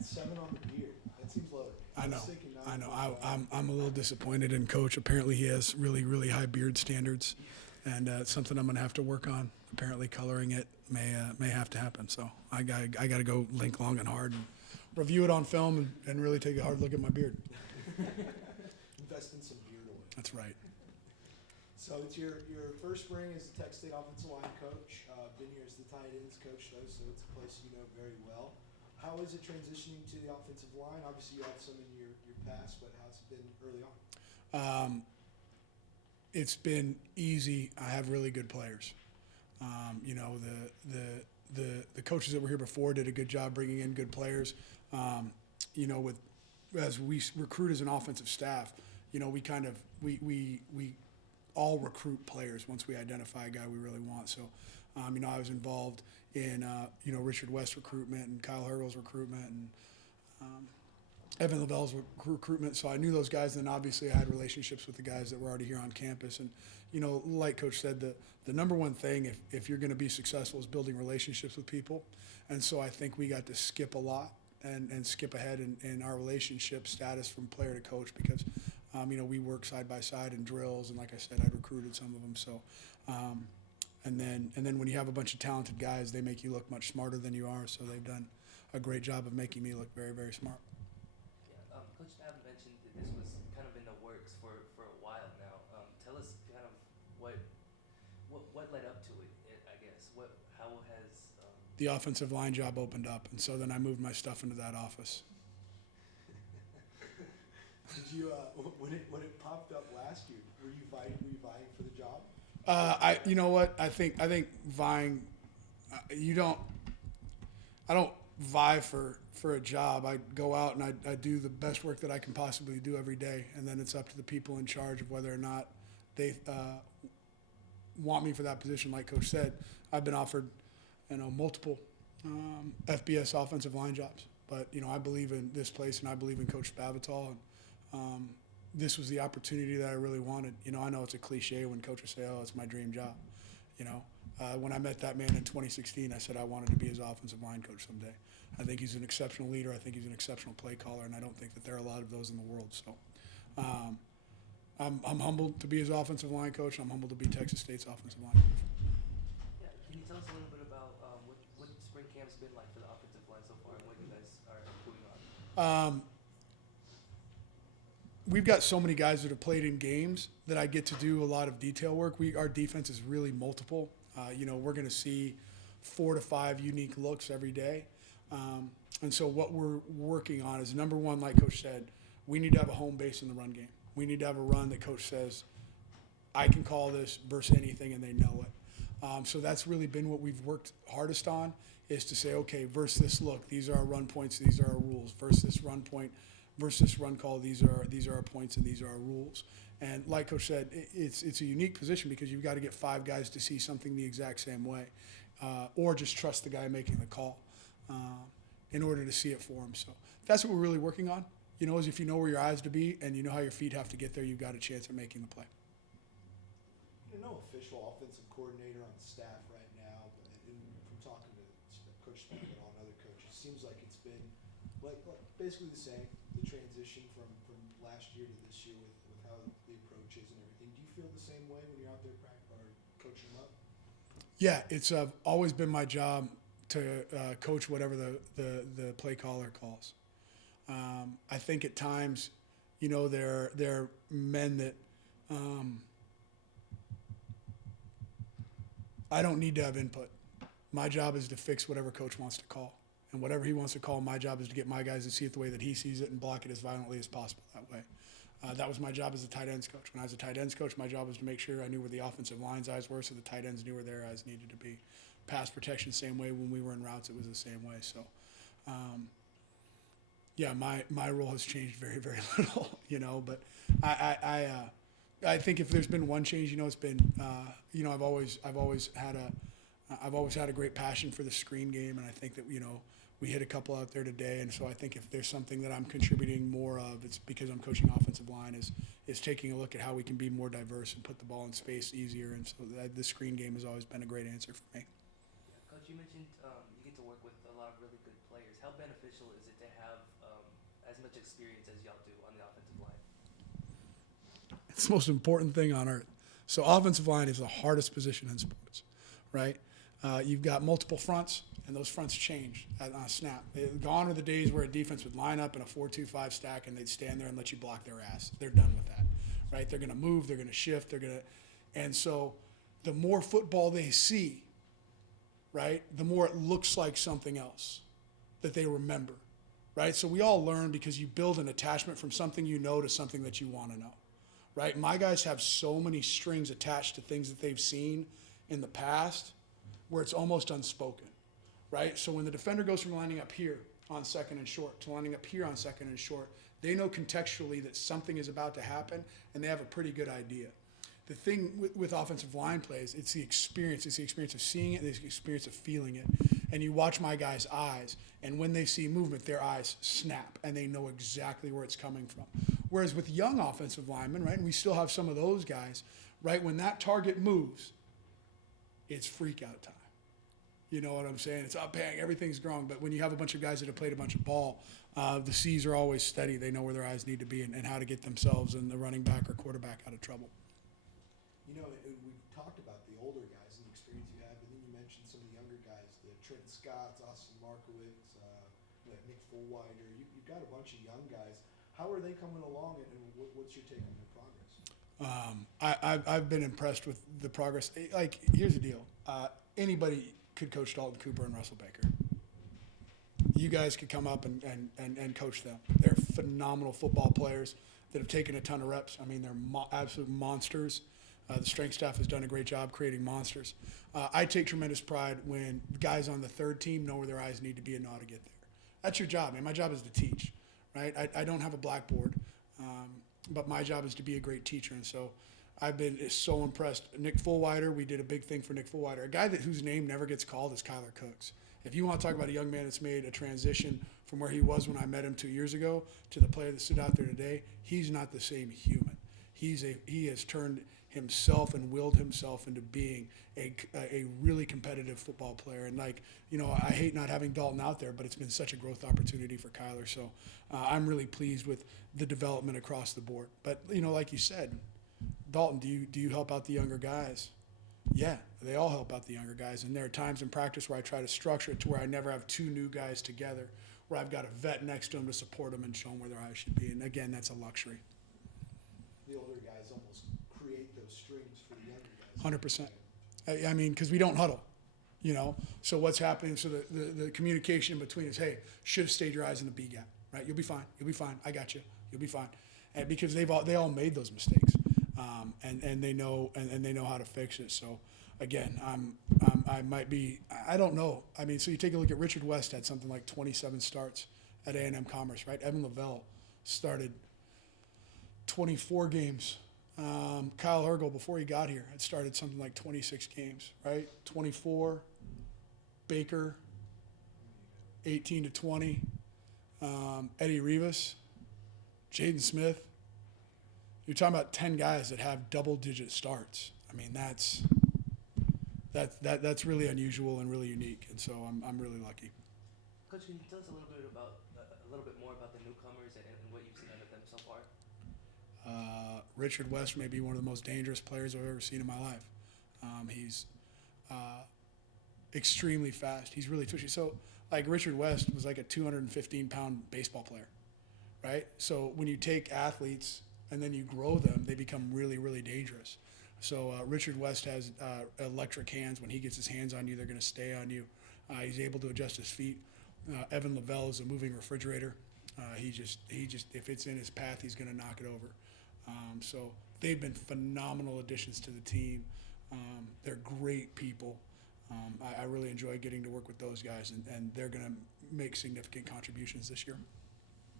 7 on the beard. That seems low. I know. was thinking I know. 9.5. I'm a little disappointed in Coach. Apparently, he has really, really high beard standards, and it's something I'm going to have to work on. Apparently, coloring it may have to happen. So I got to go link long and hard and review it on film and really take a hard look at my beard. Invest in some beard oil. That's right. So it's your first spring as the Tech State offensive line coach. Been here as the tight ends coach, though, so it's a place you know very well. How is it transitioning to the offensive line? Obviously, you have some in your past, but how's it been early on? It's been easy. I have really good players. You know, the coaches that were here before did a good job bringing in good players. You know, as we recruit as an offensive staff, you know, we all recruit players once we identify a guy we really want. So, you know, I was involved in, you know, Richard West's recruitment and Kyle Hurl's recruitment and Evan Lavelle's recruitment. So I knew those guys. And then obviously I had relationships with the guys that were already here on campus. And, you know, like Coach said, the number one thing if you're going to be successful is building relationships with people. And so I think we got to skip a lot and skip ahead in our relationship status from player to coach because, you know, we work side by side in drills, and like I said, I'd recruited some of them. So, and then when you have a bunch of talented guys, they make you look much smarter than you are. So they've done a great job of making me look very, very smart. Yeah, Coach Stab mentioned that this was kind of in the works for a while now. Tell us kind of what led up to it. I guess how has The offensive line job opened up, and so then I moved my stuff into that office. Did you when it popped up last year? Were you vying for the job? You know what? I think vying. I don't vie for a job. I go out and I do the best work that I can possibly do every day, and then it's up to the people in charge of whether or not they want me for that position. Like Coach said, I've been offered, you know, multiple FBS offensive line jobs, but you know, I believe in this place and I believe in Coach Spavital, and this was the opportunity that I really wanted. You know, I know it's a cliche when coaches say, "Oh, it's my dream job." You know, when I met that man in 2016, I said I wanted to be his offensive line coach someday. I think he's an exceptional leader. I think he's an exceptional play caller, and I don't think that there are a lot of those in the world. So, I'm humbled to be his offensive line coach. I'm humbled to be Texas State's offensive line coach. Yeah, can you tell us a little bit about what spring camp's been like for the offensive line so far and what you guys are improving on? We've got so many guys that have played in games that I get to do a lot of detail work. Our defense is really multiple. You know, we're going to see 4 to 5 unique looks every day. And so what we're working on is, number one, like Coach said, we need to have a home base in the run game. We need to have a run that Coach says, I can call this versus anything, and they know it. So that's really been what we've worked hardest on, is to say, okay, versus this look, these are our run points, these are our rules. Versus this run point, versus this run call, these are our points and these are our rules. And like Coach said, it's a unique position because you've got to get 5 guys to see something the exact same way, or just trust the guy making the call in order to see it for him. So that's what we're really working on. You know, is if you know where your eyes to be and you know how your feet have to get there, you've got a chance at making the play. There's no official offensive coordinator on staff right now, but from talking to Coach Spavital and other coaches, it seems like it's been like basically the same. The transition from last year to this year with how the approach is and everything. Do you feel the same way when you're out there coaching them up? Yeah, it's always been my job to coach whatever the play caller calls. I think at times, you know, there are men that I don't need to have input. My job is to fix whatever coach wants to call. And whatever he wants to call, my job is to get my guys to see it the way that he sees it and block it as violently as possible that way. That was my job as a tight ends coach. When I was a tight ends coach, my job was to make sure I knew where the offensive line's eyes were so the tight ends knew where their eyes needed to be. Pass protection, same way. When we were in routes, it was the same way. So, yeah, my role has changed very, very little, you know. But I think if there's been one change, you know, it's been, you know, I've always had a great passion for the screen game, and I think that, you know, we hit a couple out there today, and so I think if there's something that I'm contributing more of, it's because I'm coaching offensive line, is taking a look at how we can be more diverse and put the ball in space easier, and so the screen game has always been a great answer for me. Yeah, Coach, you mentioned you get to work with a lot of really good players. How beneficial beneficial is it to have as much experience as y'all do on the offensive line? It's the most important thing on earth. So offensive line is the hardest position in sports, right? You've got multiple fronts, and those fronts change on a snap. Gone are the days where a defense would line up in a 4-2-5 stack and they'd stand there and let you block their ass. They're done with that, right? They're going to move, they're going to shift, and so the more football they see, right, the more it looks like something else that they remember, right? So we all learn because you build an attachment from something you know to something that you want to know, right? My guys have so many strings attached to things that they've seen in the past where it's almost unspoken, right? So when the defender goes from lining up here on second and short to lining up here on second and short, they know contextually that something is about to happen, and they have a pretty good idea. The thing with offensive line plays, it's the experience. It's the experience of seeing it, it's the experience of feeling it. And you watch my guys' eyes, and when they see movement, their eyes snap, and they know exactly where it's coming from. Whereas with young offensive linemen, right, and we still have some of those guys, right, when that target moves, it's freak out time. You know what I'm saying? It's up, bang, everything's growing. But when you have a bunch of guys that have played a bunch of ball, the C's are always steady. They know where their eyes need to be and how to get themselves and the running back or quarterback out of trouble. You know, we've talked about the older guys and the experience you have, and then you mentioned some of the younger guys, the Trenton Scotts, Austin Markowitz, like Nick Fullwider. You've got a bunch of young guys. How are they coming along, and what's your take on their progress? I've been impressed with the progress. Like, here's the deal. Anybody could coach Dalton Cooper and Russell Baker. You guys could come up and coach them. They're phenomenal football players that have taken a ton of reps. I mean, they're absolute monsters. The strength staff has done a great job creating monsters. I take tremendous pride when guys on the third team know where their eyes need to be and know how to get there. That's your job, man. My job is to teach, right? I don't have a blackboard, but my job is to be a great teacher. And so I've been so impressed. Nick Fullwider, we did a big thing for Nick Fullwider. A guy whose name never gets called is Kyler Cooks. If you want to talk about a young man that's made a transition from where he was when I met him 2 years ago to the player that stood out there today, he's not the same human. He has turned himself and willed himself into being a really competitive football player. And like, you know, I hate not having Dalton out there, but it's been such a growth opportunity for Kyler. So I'm really pleased with the development across the board. But, you know, like you said, Dalton, do you help out the younger guys? Yeah, they all help out the younger guys. And there are times in practice where I try to structure it to where I never have two new guys together, where I've got a vet next to them to support them and show them where their eyes should be. And again, that's a luxury. The older guys almost create those strings for the younger guys. 100%. I mean, because we don't huddle, you know. So what's happening? So the communication between is, hey, should have stayed your eyes in the B gap, right? You'll be fine. You'll be fine. I got you. You'll be fine. And because they all made those mistakes, and they know how to fix it. So again, I might be, I don't know. I mean, so you take a look at Richard West had something like 27 starts at A&M Commerce, right? Evan Lavelle started 24 games. Kyle Hergel, before he got here, had started something like 26 games, right? 24. Baker, 18 to 20. Eddie Rivas, Jaden Smith. You're talking about 10 guys that have double-digit starts. I mean, that's really unusual and really unique, and so I'm really lucky. Coach, can you tell us a little bit more about the newcomers and what you've seen out of them so far? Richard West may be one of the most dangerous players I've ever seen in my life. He's extremely fast. He's really twitchy. So, like, Richard West was like a 215-pound baseball player, right? So when you take athletes and then you grow them, they become really, really dangerous. So Richard West has electric hands. When he gets his hands on you, they're going to stay on you. He's able to adjust his feet. Evan Lavelle is a moving refrigerator. He just, if it's in his path, he's going to knock it over. So they've been phenomenal additions to the team. They're great people. I really enjoy getting to work with those guys, and they're going to make significant contributions this year.